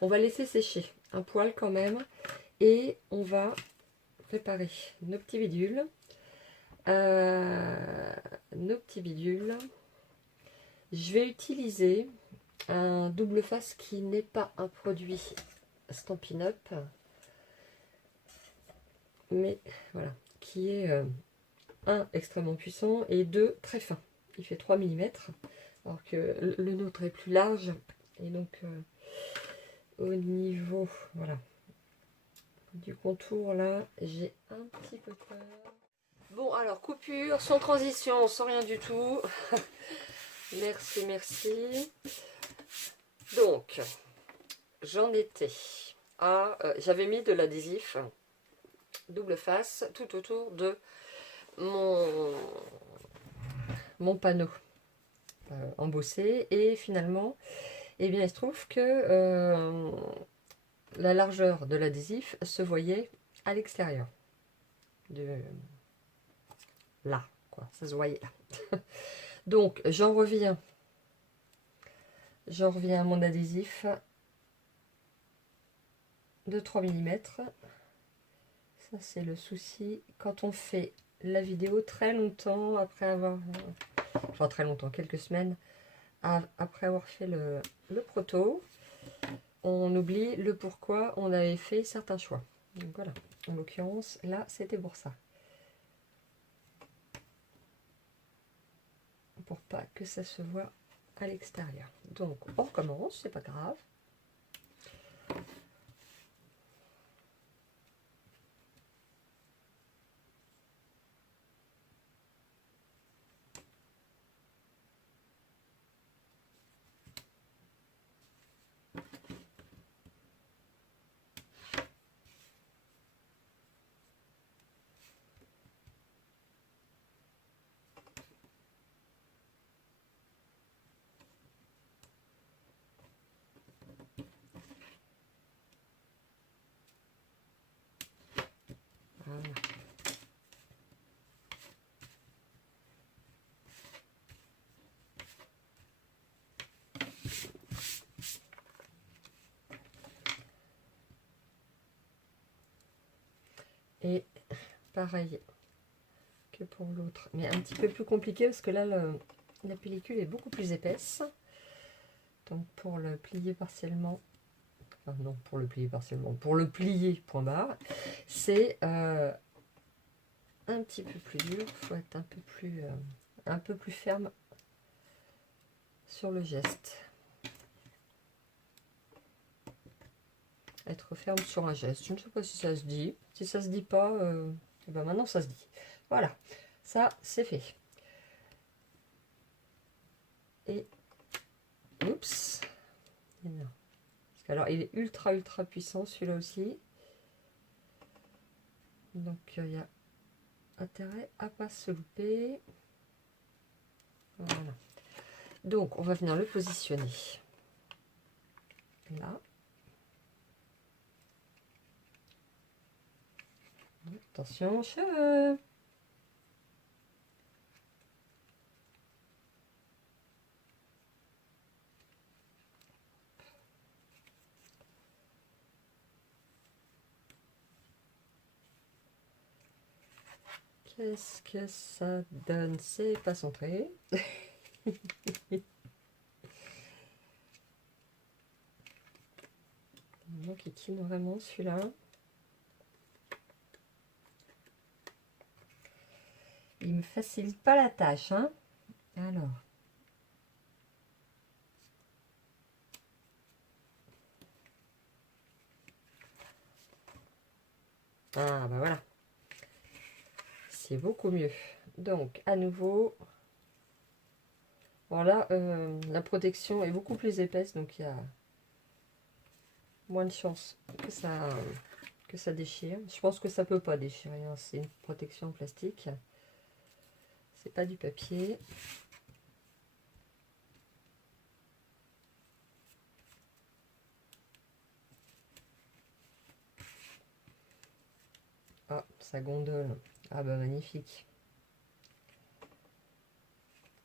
On va laisser sécher un poil quand même. Et on va préparer nos petits bidules. Nos petits bidules. Je vais utiliser un double face qui n'est pas un produit Stampin' Up, mais voilà, qui est un extrêmement puissant et deux très fin. Il fait 3 mm, alors que le nôtre est plus large. Et donc au niveau voilà du contour là, j'ai un petit peu peur. Bon, alors coupure, sans transition, sans rien du tout. Merci, merci. Donc, j'en étais à... j'avais mis de l'adhésif double face tout autour de mon panneau embossé. Et finalement, eh bien, il se trouve que la largeur de l'adhésif se voyait à l'extérieur. Là, quoi, ça se voyait là. Donc, j'en reviens à mon adhésif de 3 mm. Ça, c'est le souci quand on fait la vidéo très longtemps après avoir... Enfin, très longtemps, quelques semaines après avoir fait le proto. On oublie le pourquoi on avait fait certains choix. Donc voilà, en l'occurrence, là, c'était pour ça. Pour pas que ça se voit à l'extérieur. Donc, on recommence, c'est pas grave. Voilà. Et pareil que pour l'autre, mais un petit peu plus compliqué parce que là, la pellicule est beaucoup plus épaisse. Donc pour le plier partiellement, enfin non, pour le plier partiellement, pour le plier, point barre, c'est un petit peu plus dur. Il faut être un peu plus ferme sur le geste. Être ferme sur un geste. Je ne sais pas si ça se dit. Si ça se dit pas, et ben maintenant ça se dit. Voilà, ça c'est fait. Et oups, non. Parce que alors il est ultra puissant celui-là aussi. Donc il y a intérêt à pas se louper. Voilà. Donc on va venir le positionner là. Attention, cheveux. Qu'est-ce que ça donne? C'est pas centré. Donc il tient vraiment celui-là. Il me facilite pas la tâche, hein. Alors. Ah bah voilà. C'est beaucoup mieux. Donc à nouveau. Bon là, la protection est beaucoup plus épaisse, donc il y a moins de chances que ça déchire. Je pense que ça peut pas déchirer, hein. C'est une protection en plastique. C'est pas du papier. Ah, ça gondole. Ah bah magnifique.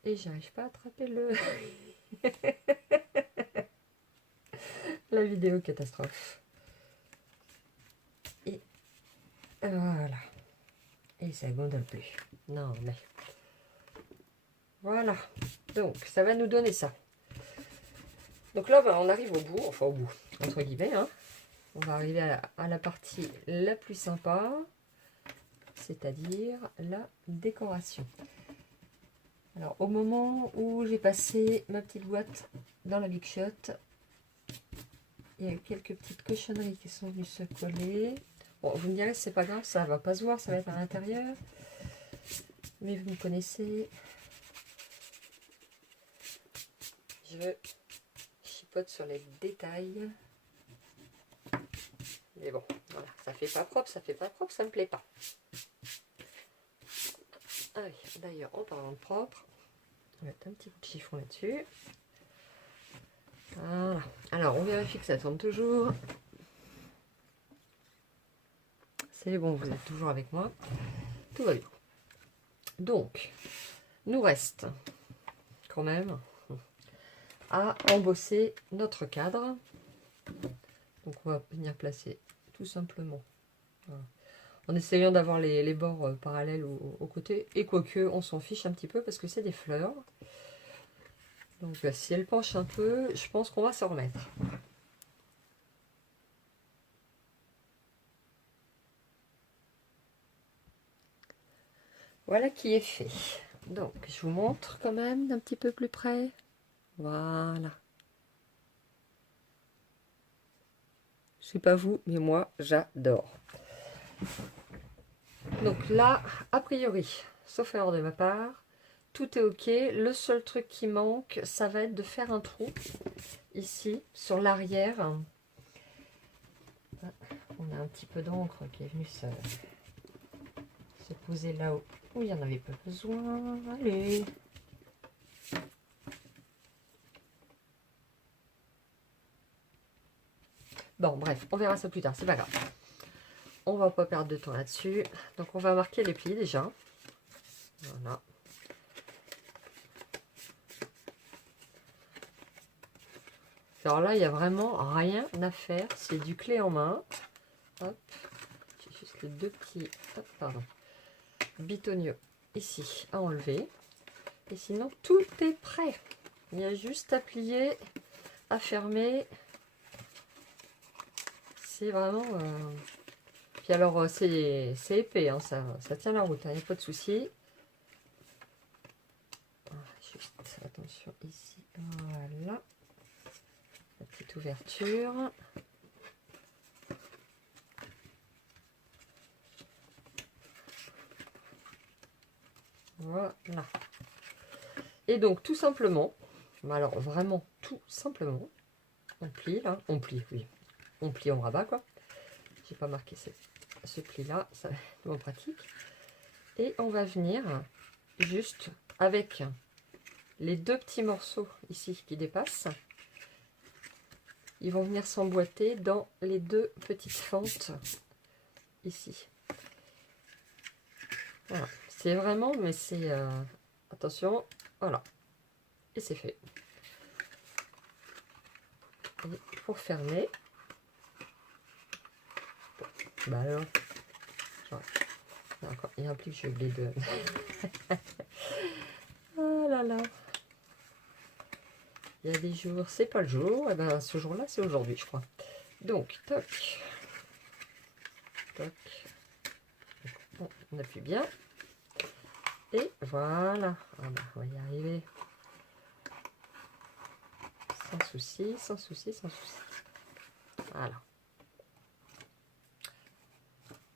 Et j'arrive pas à attraper le... La vidéo catastrophe. Et voilà. Et ça gondole plus. Non, mais... Voilà. Donc, ça va nous donner ça. Donc là, ben, on arrive au bout. Enfin, au bout, entre guillemets. Hein. On va arriver à la partie la plus sympa. C'est-à-dire la décoration. Alors, au moment où j'ai passé ma petite boîte dans la Big Shot, il y a quelques petites cochonneries qui sont venues se coller. Bon, vous me direz, c'est pas grave, ça va pas se voir, ça va être à l'intérieur. Mais vous me connaissez. Je chipote sur les détails. Mais bon, voilà, ça fait pas propre, ça me plaît pas. Ah oui, d'ailleurs, en parlant de propre, on va mettre un petit coup de chiffon là-dessus. Voilà. Alors, on vérifie que ça tourne toujours. C'est bon, vous êtes toujours avec moi. Tout va bien. Donc, nous reste quand même à embosser notre cadre. Donc, on va venir placer tout simplement. Voilà. En essayant d'avoir les bords parallèles aux côtés. Et quoique, on s'en fiche un petit peu parce que c'est des fleurs. Donc, si elle penche un peu, je pense qu'on va s'en remettre. Voilà qui est fait. Donc, je vous montre quand même d'un petit peu plus près. Voilà. Je sais pas vous, mais moi, j'adore. Donc là, a priori, sauf erreur de ma part, tout est ok. Le seul truc qui manque, ça va être de faire un trou ici, sur l'arrière. On a un petit peu d'encre qui est venue se poser là où il n'y en avait pas besoin. Allez. Bon, bref, on verra ça plus tard, c'est pas grave. On va pas perdre de temps là-dessus. Donc, on va marquer les plis déjà. Voilà. Alors là, il n'y a vraiment rien à faire. C'est du clé en main. Hop. J'ai juste les deux petits bitonio ici à enlever. Et sinon, tout est prêt. Il y a juste à plier, à fermer. C'est vraiment... Puis alors, c'est épais, hein, ça tient la route, il n'y a pas de souci. Juste, attention, ici, voilà. La petite ouverture. Voilà. Et donc, tout simplement, alors vraiment tout simplement, on plie là, on plie, oui. On plie, on rabat quoi. J'ai pas marqué ce pli là, ça va être pratique. Et on va venir juste avec les deux petits morceaux ici qui dépassent. Ils vont venir s'emboîter dans les deux petites fentes ici. Voilà, c'est vraiment, mais c'est... attention, voilà. Et c'est fait. Et pour fermer... Bah alors... Il y a un pli que j'ai oublié de... Oh là là. Il y a des jours, c'est pas le jour. Et ben ce jour-là, c'est aujourd'hui, je crois. Donc, toc. Toc. On appuie bien. Et voilà. Ah bah, on va y arriver. Sans souci, sans souci, sans souci. Voilà.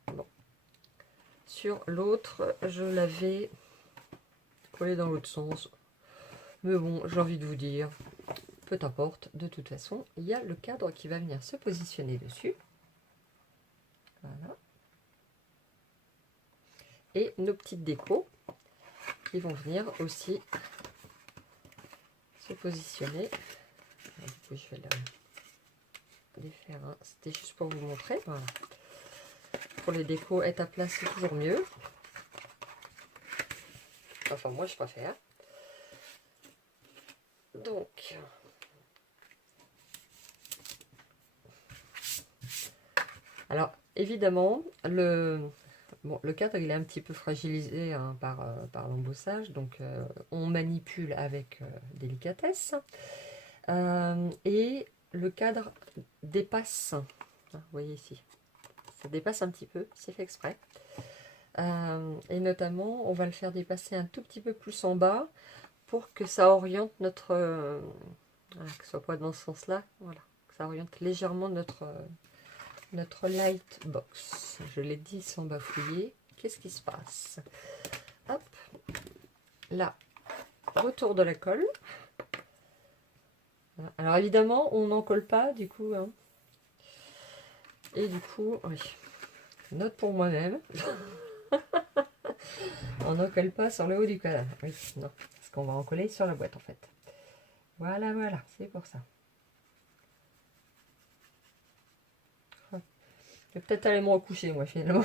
Bon. Sur l'autre, je l'avais collé dans l'autre sens. Mais bon, j'ai envie de vous dire, peu importe, de toute façon, il y a le cadre qui va venir se positionner dessus. Voilà. Et nos petites décos qui vont venir aussi se positionner. Du coup, je vais les faire. Hein. C'était juste pour vous montrer. Voilà. Pour les décos, être à place, c'est toujours mieux. Enfin, moi, je préfère. Donc, Alors, évidemment, le cadre, il est un petit peu fragilisé hein, par l'embossage, donc on manipule avec délicatesse. Et le cadre dépasse, hein, vous voyez ici, ça dépasse un petit peu, c'est fait exprès. Et notamment, on va le faire dépasser un tout petit peu plus en bas pour que ça oriente notre... que ce soit pas dans ce sens-là, voilà, que ça oriente légèrement notre light box. Je l'ai dit sans bafouiller. Qu'est-ce qui se passe? Hop, là, retour de la colle. Voilà. Alors évidemment, on n'en colle pas du coup. Hein. Et du coup, oui, note pour moi-même. On n'en colle pas sur le haut du cadre. Oui, non, parce qu'on va en coller sur la boîte en fait. Voilà, voilà, c'est pour ça. Je vais peut-être aller me recoucher moi finalement.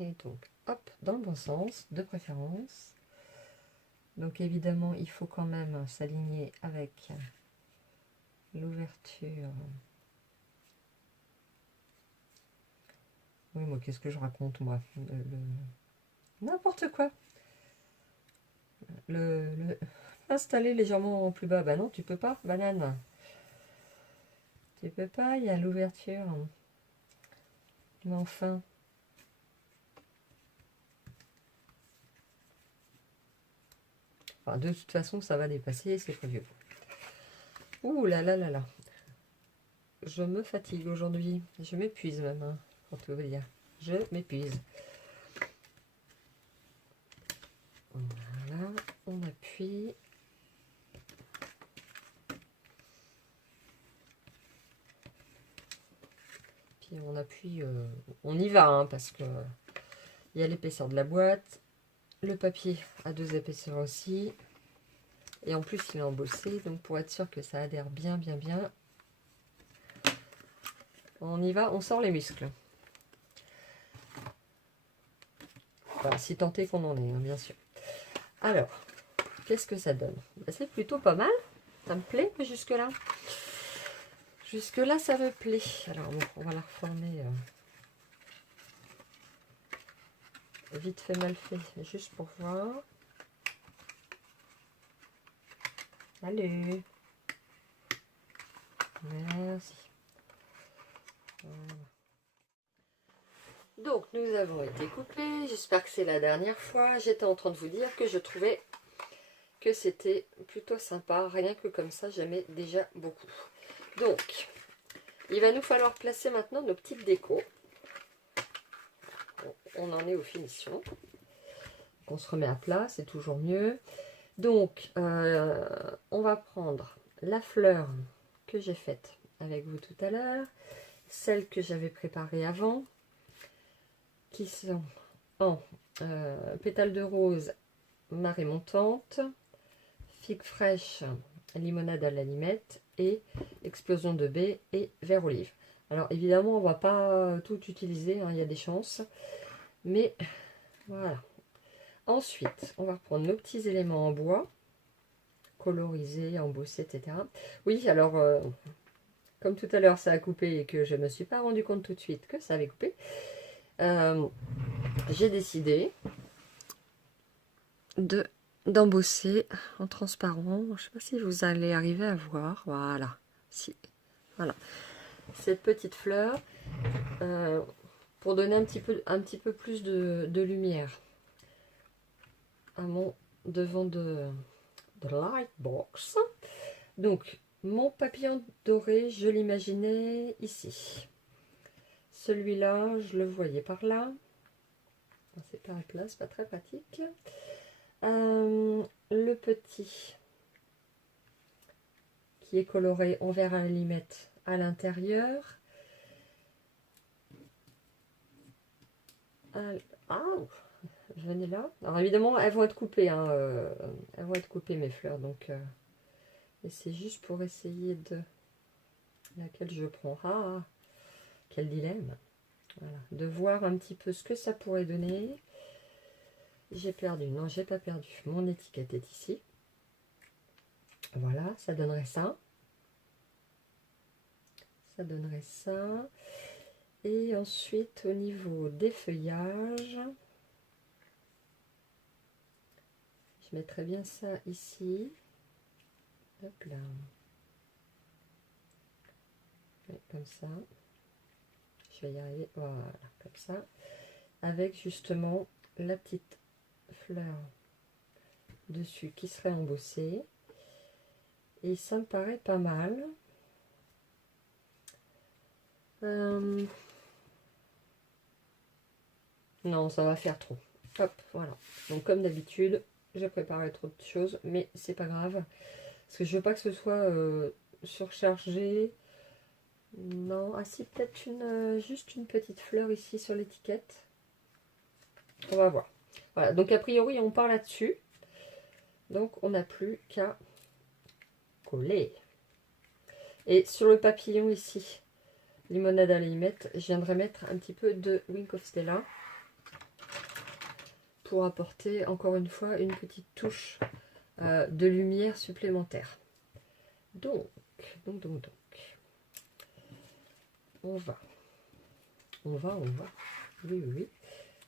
Et donc, hop, dans le bon sens, de préférence. Donc évidemment, il faut quand même s'aligner avec l'ouverture. Oui, moi, qu'est-ce que je raconte, moi N'importe quoi. Installer légèrement plus bas. Bah non, tu peux pas, banane. Tu peux pas, il y a l'ouverture. Mais enfin... Enfin, de toute façon, ça va dépasser, c'est prévu. Ouh là là là là. Je me fatigue aujourd'hui. Je m'épuise même, hein, pour tout vous dire. Je m'épuise. Voilà, on appuie. Puis on appuie, on y va, hein, parce que il y a l'épaisseur de la boîte. Le papier a 2 épaisseurs aussi. Et en plus, il est embossé. Donc, pour être sûr que ça adhère bien, bien, bien, on y va, on sort les muscles. Voilà, si tant est qu'on en est, hein, bien sûr. Alors, qu'est-ce que ça donne? C'est plutôt pas mal. Ça me plaît jusque-là. Jusque-là, ça me plaît. Alors, bon, on va la reformer vite fait, mal fait, juste pour voir. Allez. Merci. Voilà. Donc, nous avons été coupés. J'espère que c'est la dernière fois. J'étais en train de vous dire que je trouvais que c'était plutôt sympa. Rien que comme ça, j'aimais déjà beaucoup. Donc, il va nous falloir placer maintenant nos petites décos. On en est aux finitions. On se remet à plat, c'est toujours mieux. Donc, on va prendre la fleur que j'ai faite avec vous tout à l'heure, celle que j'avais préparée avant, qui sont en pétales de rose, marée montante, figue fraîche, limonade à la limette et explosion de baie et vert olive. Alors évidemment, on va pas tout utiliser, hein, il y a des chances, mais voilà. Ensuite, on va reprendre nos petits éléments en bois, colorisés, embossés, etc. Oui, alors, comme tout à l'heure, ça a coupé et que je ne me suis pas rendu compte tout de suite que ça avait coupé, j'ai décidé d'embosser en transparent. Je ne sais pas si vous allez arriver à voir. Voilà. Si. Voilà. Cette petite fleur pour donner un petit peu plus de lumière à mon devant de Lightbox. Donc, mon papillon doré, je l'imaginais ici. Celui-là, je le voyais par là. C'est pas à plat, c'est pas très pratique. Le petit qui est coloré en vert à la limette à l'intérieur. Ah, venez là. Alors évidemment, elles vont être coupées, hein, elles vont être coupées mes fleurs, donc et c'est juste pour essayer de laquelle je prends. Ah, quel dilemme. Voilà, de voir un petit peu ce que ça pourrait donner. J'ai perdu, non, j'ai pas perdu. Mon étiquette est ici. Voilà, ça donnerait ça. Ça donnerait ça. Et ensuite, au niveau des feuillages, je mettrais bien ça ici. Hop là. Ouais, comme ça. Je vais y arriver. Voilà, comme ça. Avec justement la petite fleur dessus qui serait embossée. Et ça me paraît pas mal. Non, ça va faire trop. Hop, voilà. Donc comme d'habitude, j'ai préparé trop de choses, mais c'est pas grave. Parce que je veux pas que ce soit surchargé. Non, ah si, peut-être juste une petite fleur ici sur l'étiquette. On va voir. Voilà, donc a priori, on part là-dessus. Donc on n'a plus qu'à coller. Et sur le papillon ici, limonade à l'allumette, je viendrai mettre un petit peu de Wink of Stella pour apporter encore une fois une petite touche de lumière supplémentaire. Donc, on va. Oui, oui, oui.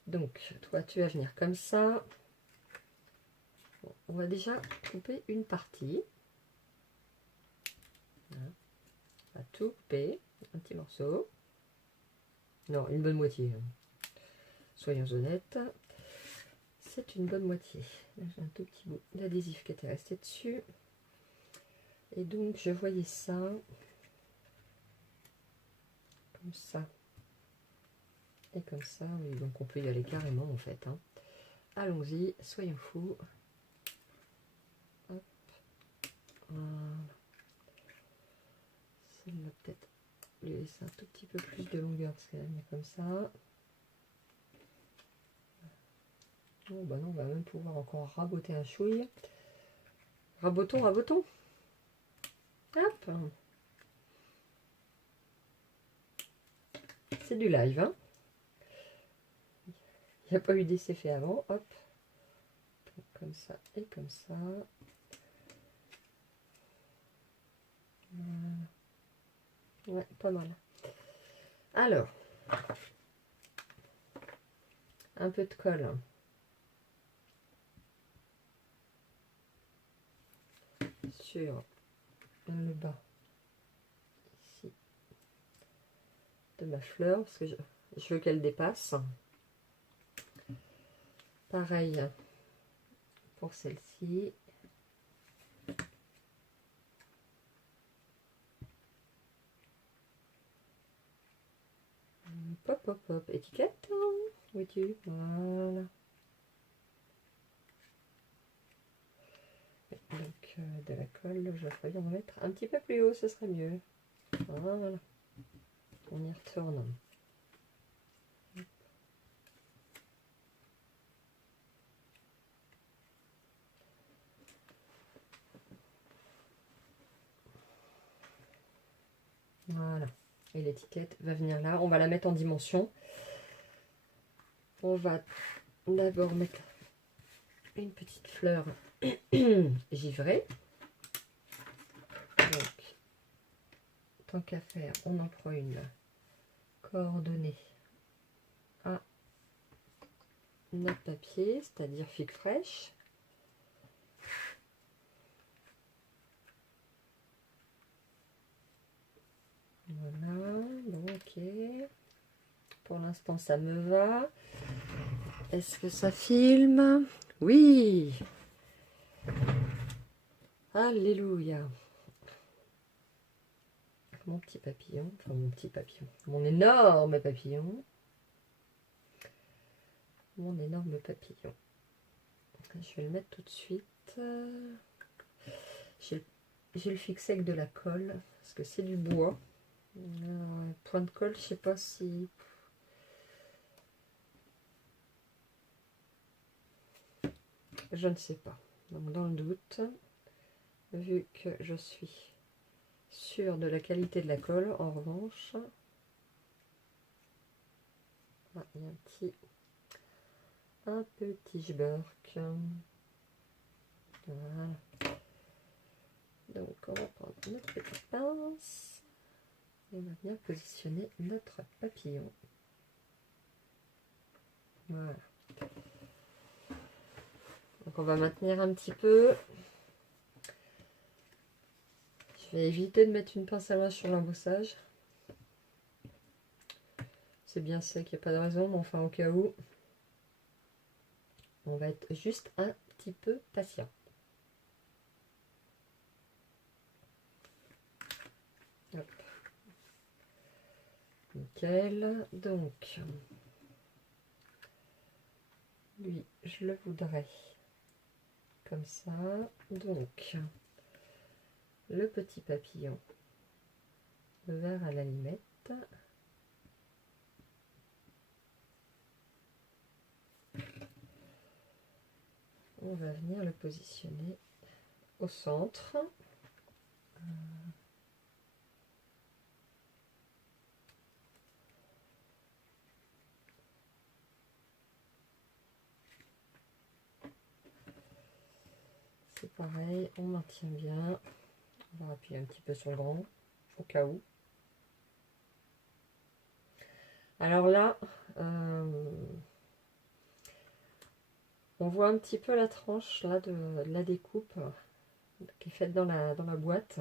Donc, toi, tu vas venir comme ça. Bon, on va déjà couper une partie. Voilà. On va tout couper, un petit morceau. Non, une bonne moitié. Soyons honnêtes. C'est une bonne moitié. Là, j'ai un tout petit bout d'adhésif qui était resté dessus. Et donc, je voyais ça comme ça. Et comme ça, oui, donc on peut y aller carrément en fait. Hein. Allons-y, soyons fous. Hop. Voilà. Celle-là, peut-être lui laisser un tout petit peu plus de longueur parce qu'elle a mis comme ça. Oh, bah non, on va même pouvoir encore raboter un chouille. Rabotons, rabotons. Hop. C'est du live, hein. Il n'y a pas eu d'essai fait avant. Hop. Comme ça et comme ça. Voilà. Ouais, pas mal. Alors, un peu de colle. Sur le bas ici de ma fleur parce que je veux qu'elle dépasse. Pareil pour celle-ci. Hop, hop, hop. Étiquette. Où es-tu? Voilà. Donc, de la colle, je ferais bien en mettre un petit peu plus haut, ce serait mieux. Voilà. On y retourne. Voilà. Et l'étiquette va venir là. On va la mettre en dimension. On va d'abord mettre une petite fleur givrée. Donc, tant qu'à faire, on en prend une coordonnée à notre papier, c'est-à-dire figue fraîche. Voilà, bon, ok. Pour l'instant, ça me va. Est-ce que ça filme? Oui. Alléluia. Mon petit papillon, enfin mon petit papillon, mon énorme papillon. Mon énorme papillon. Je vais le mettre tout de suite. J'ai le fixe avec de la colle, parce que c'est du bois. Point de colle, je sais pas si... Je ne sais pas. Donc dans le doute, vu que je suis sûre de la qualité de la colle, en revanche, ah, il y a un petit jburk. Voilà. Donc on va prendre notre petite pince et on va bien positionner notre papillon. Voilà. Donc on va maintenir un petit peu. Je vais éviter de mettre une pince à main sur l'embossage. C'est bien sec, il n'y a pas de raison, mais enfin au cas où, on va être juste un petit peu patient. Hop. Nickel. Donc, lui, je le voudrais comme ça. Donc, le petit papillon vert à l'allumette. On va venir le positionner au centre. C'est pareil, on maintient bien. On va appuyer un petit peu sur le grand, au cas où. Alors là, on voit un petit peu la tranche là de la découpe qui est faite dans la boîte.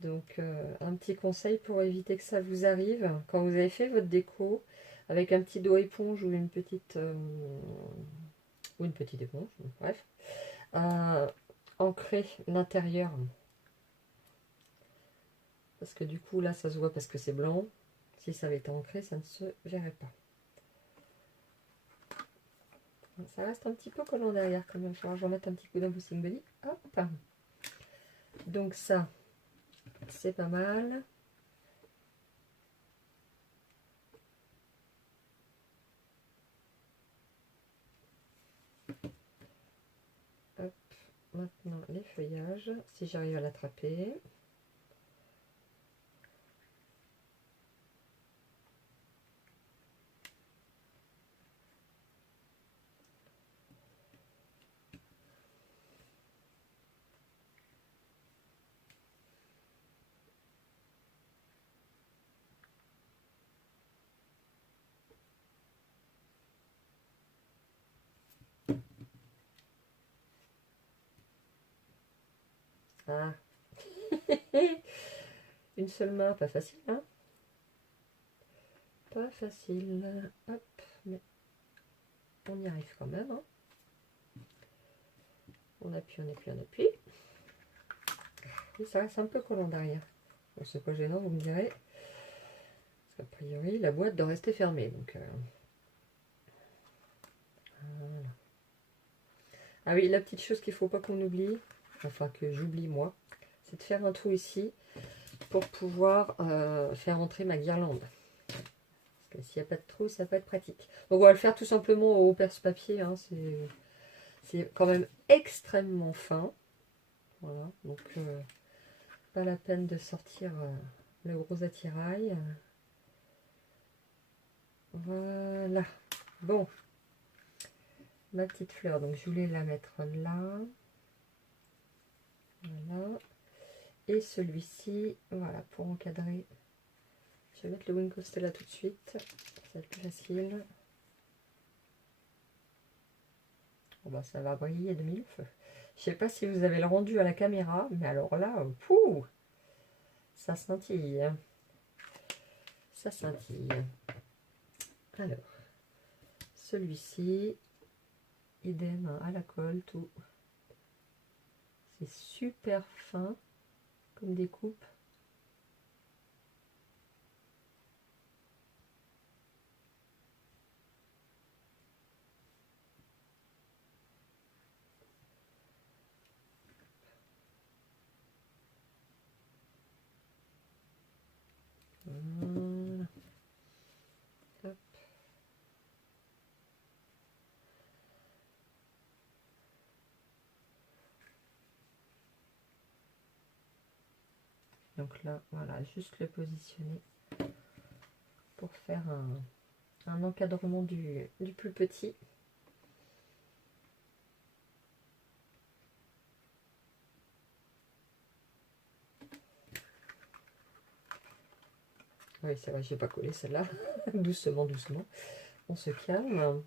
Donc un petit conseil pour éviter que ça vous arrive, quand vous avez fait votre déco, avec un petit dos éponge ou une petite éponge, bref, ancrer l'intérieur. Parce que du coup là ça se voit parce que c'est blanc. Si ça avait été ancré, ça ne se verrait pas. Ça reste un petit peu collant derrière quand même. Je vais remettre un petit coup d'embossing body. Hop. Donc ça, c'est pas mal. Hop. Maintenant les feuillages, si j'arrive à l'attraper. Ah. Une seule main, pas facile, hein? Pas facile. Hop, mais on y arrive quand même. Hein. On appuie, on appuie, on appuie. Et ça reste un peu collant derrière. Bon, c'est pas gênant, vous me direz. Parce qu'a priori, la boîte doit rester fermée. Donc, voilà. Ah oui, la petite chose qu'il ne faut pas qu'on oublie, enfin que j'oublie moi, c'est de faire un trou ici pour pouvoir faire entrer ma guirlande. Parce que s'il n'y a pas de trou, ça peut être pratique. Donc on va le faire tout simplement au perce-papier. Hein, c'est quand même extrêmement fin. Voilà, donc pas la peine de sortir le gros attirail. Voilà. Bon. Ma petite fleur, donc je voulais la mettre là. Voilà. Et celui-ci, voilà, pour encadrer. Je vais mettre le Wing Coaster là tout de suite. Ça va être plus facile. Bon bah, ça va briller de mille feux. Je sais pas si vous avez le rendu à la caméra, mais alors là, pouh, ça scintille. Ça scintille. Alors, celui-ci, idem hein, à la colle, tout. C'est super fin comme découpe. Voilà. Hop. Donc là, voilà, juste le positionner pour faire un encadrement du plus petit. Oui, c'est vrai, je n'ai pas collé celle-là. Doucement, doucement. On se calme.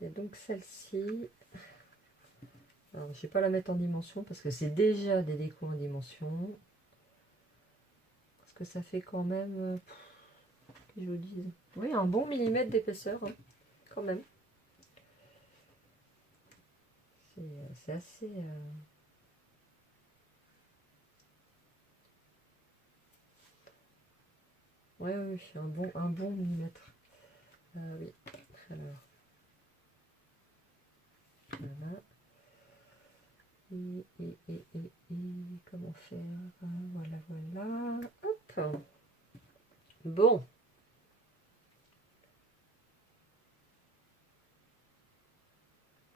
Et donc celle-ci, alors je ne vais pas la mettre en dimension parce que c'est déjà des décos en dimension. Parce que ça fait quand même, que je vous dise, oui, un bon millimètre d'épaisseur, hein, quand même. C'est assez... Ouais, oui, un bon millimètre. Oui, alors... Voilà. Et comment faire? Voilà, voilà. Hop. Bon.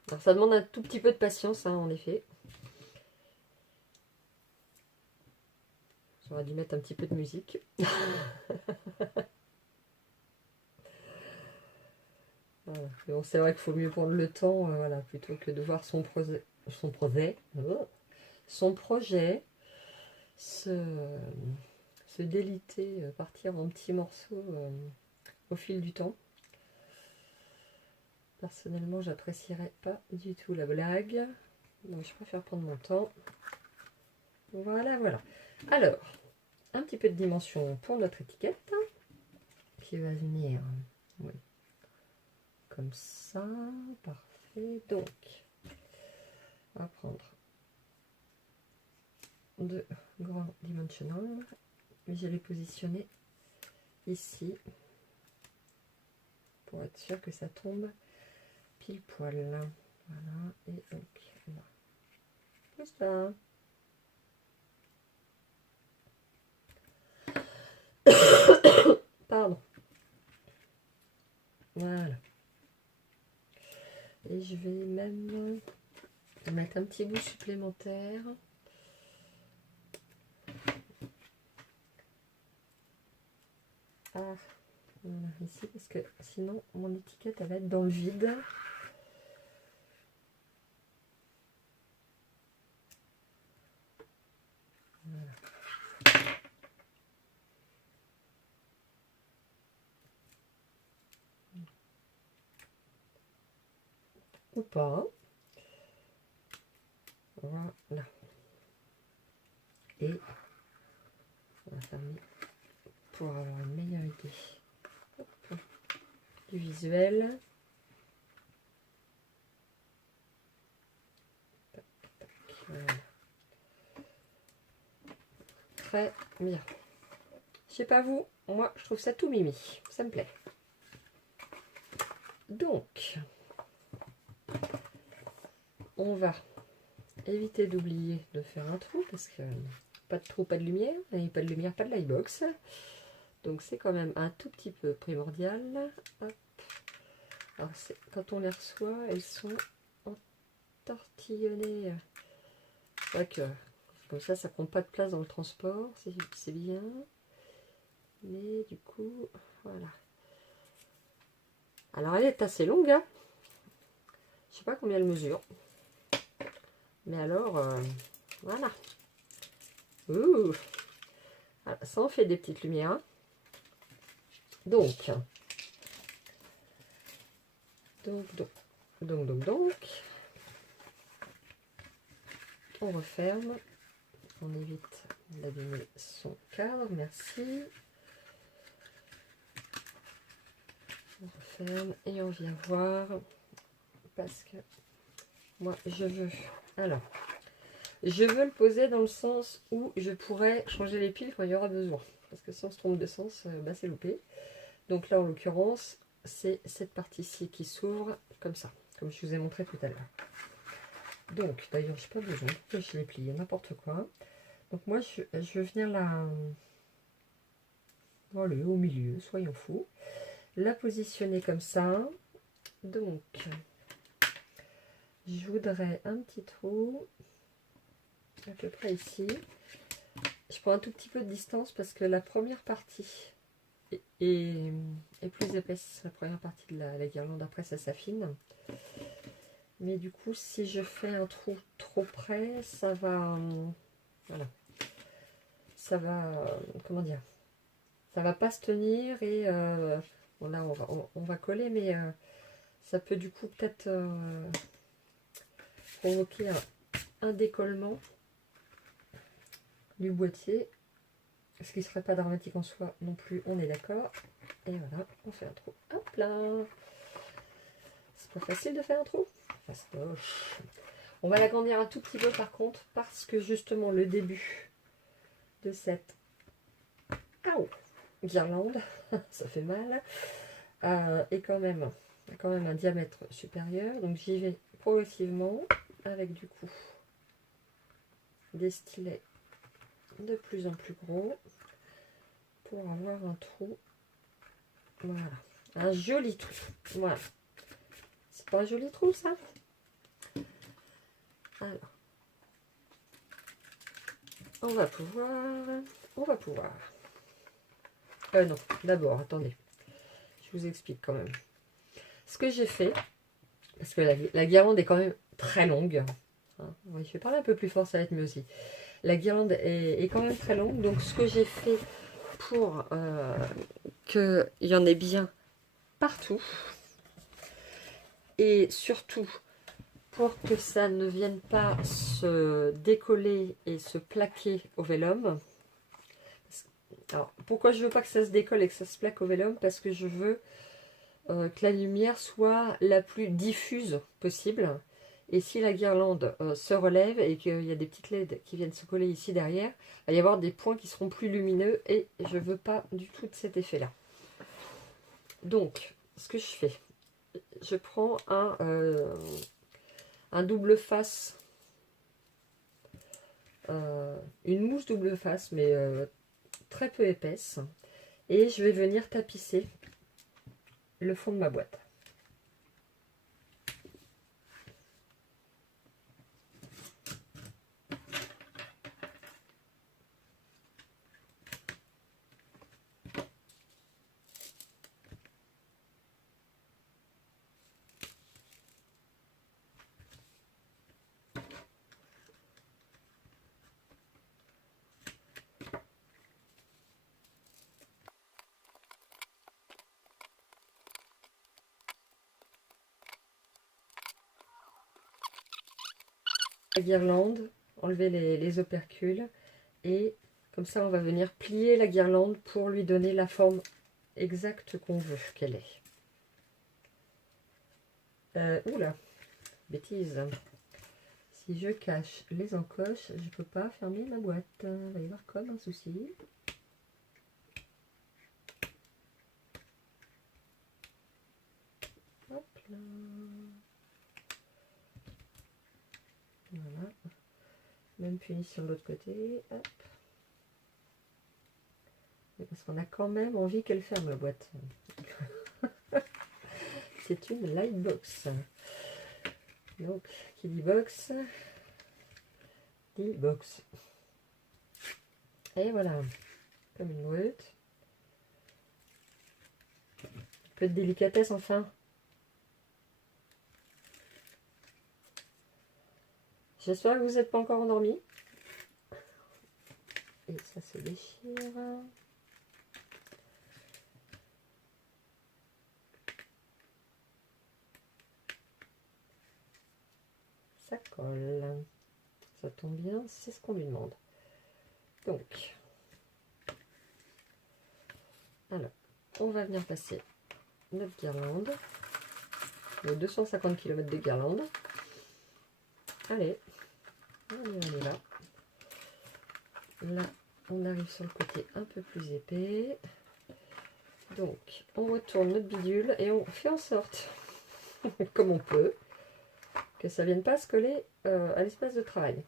Alors, ça demande un tout petit peu de patience, hein, en effet. J'aurais dû mettre un petit peu de musique. Voilà. Bon, c'est vrai qu'il faut mieux prendre le temps, voilà, plutôt que de voir son projet se déliter, partir en petits morceaux au fil du temps. Personnellement, j'apprécierais pas du tout la blague. Donc, je préfère prendre mon temps. Voilà, voilà. Alors, un petit peu de dimension pour notre étiquette. Qui va venir, oui, comme ça. Parfait. Donc, on va prendre deux grands dimensional. Mais je les positionner ici. Pour être sûr que ça tombe pile poil. Voilà, et donc là. Comme ça. Pardon. Voilà. Et je vais même mettre un petit bout supplémentaire. Ah, voilà, ici, parce que sinon mon étiquette elle va être dans le vide. Voilà. Ou pas. Voilà. Et on va fermer pour avoir une meilleure idée. Hop. Du visuel. Voilà. Très bien. Je sais pas vous, moi je trouve ça tout mimi. Ça me plaît. Donc, on va éviter d'oublier de faire un trou parce que pas de trou, pas de lumière. Et pas de lumière, pas de lightbox. Donc c'est quand même un tout petit peu primordial. Hop. Alors quand on les reçoit, elles sont entortillonnées. C'est vrai que comme ça prend pas de place dans le transport, c'est bien. Mais du coup, voilà. Alors elle est assez longue, hein. Je sais pas combien elle mesure. Mais alors, voilà. Ouh. Voilà, ça en fait des petites lumières. Hein. Donc, on referme. On évite d'abîmer son cadre. Merci. On referme et on vient voir. Parce que moi, je veux... Alors, je veux le poser dans le sens où je pourrais changer les piles quand il y aura besoin. Parce que si on se trompe de sens, bah, c'est loupé. Donc là, en l'occurrence, c'est cette partie-ci qui s'ouvre comme ça, comme je vous ai montré tout à l'heure. Donc, d'ailleurs, je n'ai pas besoin que je les plie, n'importe quoi. Donc moi, je vais venir la... Voilà, au milieu, soyons fous. La positionner comme ça. Donc, Je voudrais un petit trou, à peu près ici. Je prends un tout petit peu de distance parce que la première partie est plus épaisse. La première partie de la guirlande, après ça s'affine. Mais du coup, si je fais un trou trop près, ça va... voilà. Ça va... comment dire? Ça va pas se tenir et... bon là, on va coller, mais ça peut du coup peut-être provoquer un décollement du boîtier. Ce qui serait pas dramatique en soi non plus, on est d'accord. Et voilà, on fait un trou. Hop là! C'est pas facile de faire un trou. Fastoche. On va l'agrandir un tout petit peu par contre, parce que justement le début de cette guirlande, ça fait mal, est quand même un diamètre supérieur. Donc j'y vais progressivement avec du coup des stylets de plus en plus gros pour avoir un trou. Voilà, un joli trou. Voilà, c'est pas un joli trou ça? Alors, on va pouvoir. Non, d'abord, attendez. Je vous explique quand même. Ce que j'ai fait, parce que la guirlande est quand même très longue. Hein, oui, je vais parler un peu plus fort, ça va être mieux aussi. La guirlande est quand même très longue. Donc, ce que j'ai fait pour qu'il y en ait bien partout, et surtout pour que ça ne vienne pas se décoller et se plaquer au vélum. Alors, pourquoi je veux pas que ça se décolle et que ça se plaque au vélum? Parce que je veux que la lumière soit la plus diffuse possible. Et si la guirlande se relève et qu'il y a des petites LED qui viennent se coller ici derrière, il va y avoir des points qui seront plus lumineux et je veux pas du tout de cet effet-là. Donc, ce que je fais, je prends un double face, une mousse double face, mais très peu épaisse, et je vais venir tapisser le fond de ma boîte. La guirlande, enlever les opercules, et comme ça on va venir plier la guirlande pour lui donner la forme exacte qu'on veut qu'elle ait. Oula, bêtise. Si je cache les encoches, je peux pas fermer ma boîte. Il va y avoir comme un souci. Hop là. Voilà. Même punition de l'autre côté. Hop. Parce qu'on a quand même envie qu'elle ferme la boîte. C'est une lightbox. Donc, qui dit box, dit box. Et voilà, comme une boîte. Un peu de délicatesse enfin. J'espère que vous n'êtes pas encore endormi. Et ça se déchire. Ça colle. Ça tombe bien, c'est ce qu'on lui demande. Donc, alors, on va venir passer notre guirlande. Nos 250 km de guirlande. Allez, on y va. Là, on arrive sur le côté un peu plus épais. Donc, on retourne notre bidule et on fait en sorte, comme on peut, que ça ne vienne pas se coller à l'espace de travail.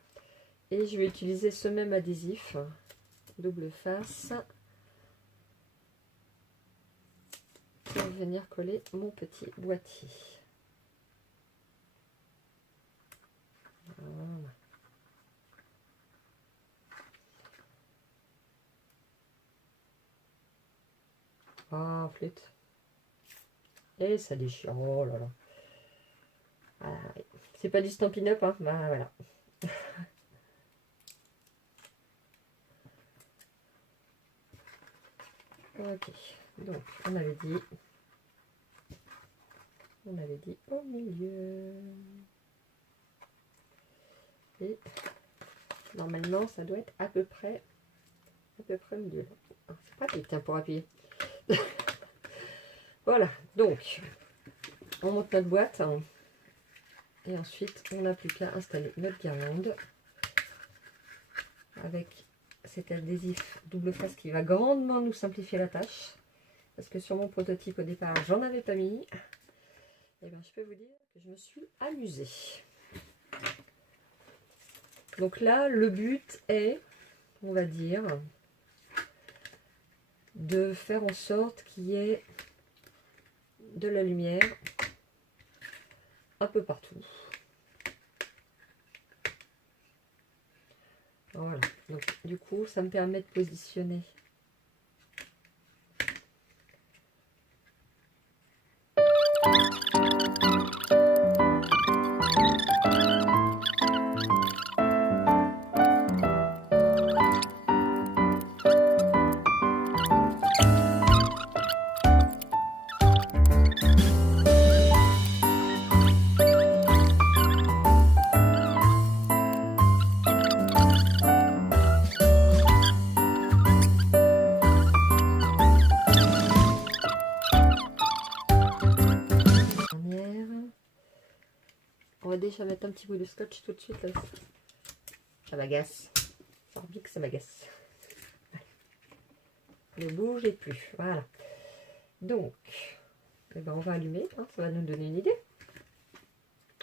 Et je vais utiliser ce même adhésif, double face, pour venir coller mon petit boîtier. en flûte. Et ça déchire. Oh là là. Ah, oui. C'est pas du Stampin' Up, hein. Bah voilà. Ok. Donc, on avait dit au milieu. Et normalement, ça doit être à peu près au milieu. C'est pratique, tiens, pour appuyer. Voilà, donc, on monte notre boîte. Hein, et ensuite, on n'a plus qu'à installer notre guirlande avec cet adhésif double face qui va grandement nous simplifier la tâche. Parce que sur mon prototype, au départ, j'en avais pas mis. Et bien, je peux vous dire que je me suis amusée. Donc là, le but est, on va dire, de faire en sorte qu'il y ait de la lumière un peu partout. Voilà. Donc, du coup, ça me permet de positionner on va déjà mettre un petit bout de scotch tout de suite. Là. Ça m'agace. Ça me dit que ça m'agace. Ne bougez plus. Voilà. Donc, eh ben on va allumer. Hein, ça va nous donner une idée.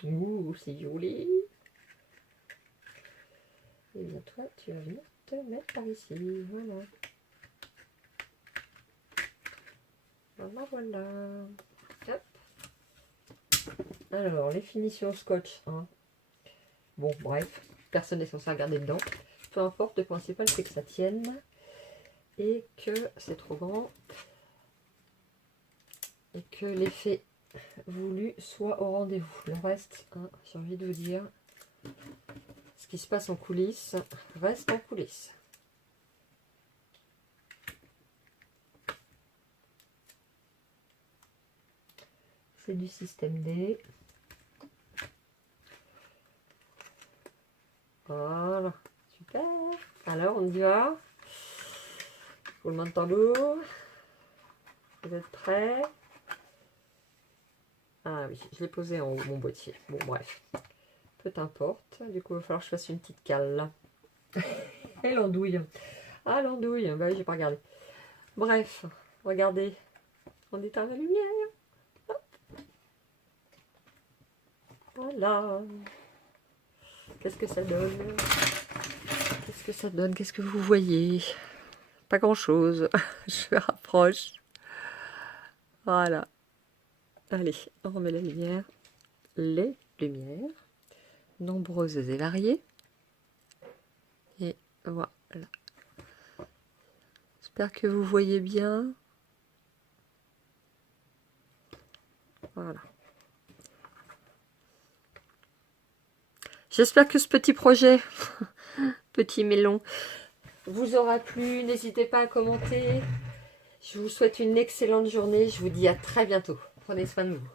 Ouh, c'est joli. Et bien toi, tu vas venir te mettre par ici. Voilà. Voilà, voilà. Hop. Alors, les finitions scotch. Hein. Bon, bref. Personne n'est censé regarder dedans. Peu importe, le principal, c'est que ça tienne. Et que c'est trop grand. Et que l'effet voulu soit au rendez-vous. Le reste, hein, j'ai envie de vous dire, ce qui se passe en coulisses reste en coulisses. C'est du système D. Voilà, super. Alors, on y va. Roulement de tambour. Vous êtes prêts? Ah oui, je l'ai posé en haut, mon boîtier. Bon, bref. Peu importe. Du coup, il va falloir que je fasse une petite cale là. Et l'andouille. Ah, l'andouille. Bah oui, j'ai pas regardé. Bref, regardez. On éteint la lumière. Hop. Voilà. Qu'est-ce que ça donne? Qu'est-ce que ça donne? Qu'est-ce que vous voyez? Pas grand-chose. Je rapproche. Voilà. Allez, on remet la lumière. Les lumières. Nombreuses et variées. Et voilà. J'espère que vous voyez bien. Voilà. J'espère que ce petit projet, petit melon, vous aura plu. N'hésitez pas à commenter. Je vous souhaite une excellente journée. Je vous dis à très bientôt. Prenez soin de vous.